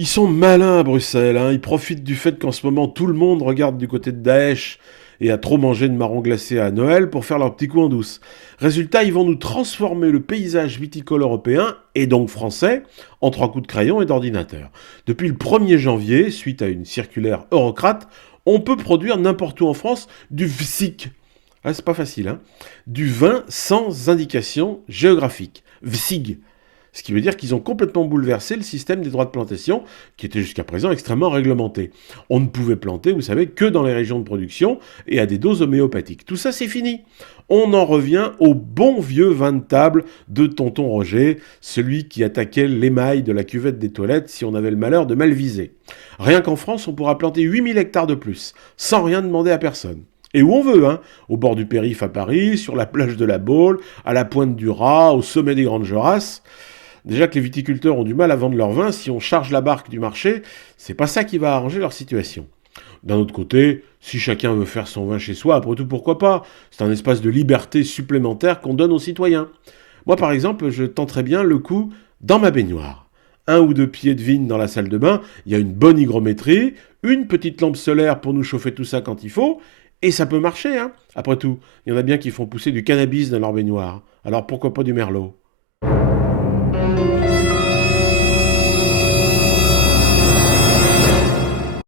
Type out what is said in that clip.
Ils sont malins à Bruxelles, hein. Ils profitent du fait qu'en ce moment tout le monde regarde du côté de Daesh et a trop mangé de marrons glacés à Noël pour faire leur petit coup en douce. Résultat, ils vont nous transformer le paysage viticole européen, et donc français, en trois coups de crayon et d'ordinateur. Depuis le 1er janvier, suite à une circulaire eurocrate, on peut produire n'importe où en France du VSIC. Ah, c'est pas facile, hein. Du vin sans indication géographique. VSIG. Ce qui veut dire qu'ils ont complètement bouleversé le système des droits de plantation, qui était jusqu'à présent extrêmement réglementé. On ne pouvait planter, vous savez, que dans les régions de production et à des doses homéopathiques. Tout ça, c'est fini. On en revient au bon vieux vin de table de Tonton Roger, celui qui attaquait l'émail de la cuvette des toilettes si on avait le malheur de mal viser. Rien qu'en France, on pourra planter 8000 hectares de plus, sans rien demander à personne. Et où on veut, hein. Au bord du périph' à Paris, sur la plage de la Baule, à la pointe du Raz, au sommet des Grandes Jorasses. Déjà que les viticulteurs ont du mal à vendre leur vin, si on charge la barque du marché, c'est pas ça qui va arranger leur situation. D'un autre côté, si chacun veut faire son vin chez soi, après tout pourquoi pas. C'est un espace de liberté supplémentaire qu'on donne aux citoyens. Moi par exemple, je tenterais bien le coup dans ma baignoire. Un ou deux pieds de vigne dans la salle de bain, il y a une bonne hygrométrie, une petite lampe solaire pour nous chauffer tout ça quand il faut, et ça peut marcher, hein. Après tout, il y en a bien qui font pousser du cannabis dans leur baignoire. Alors pourquoi pas du merlot?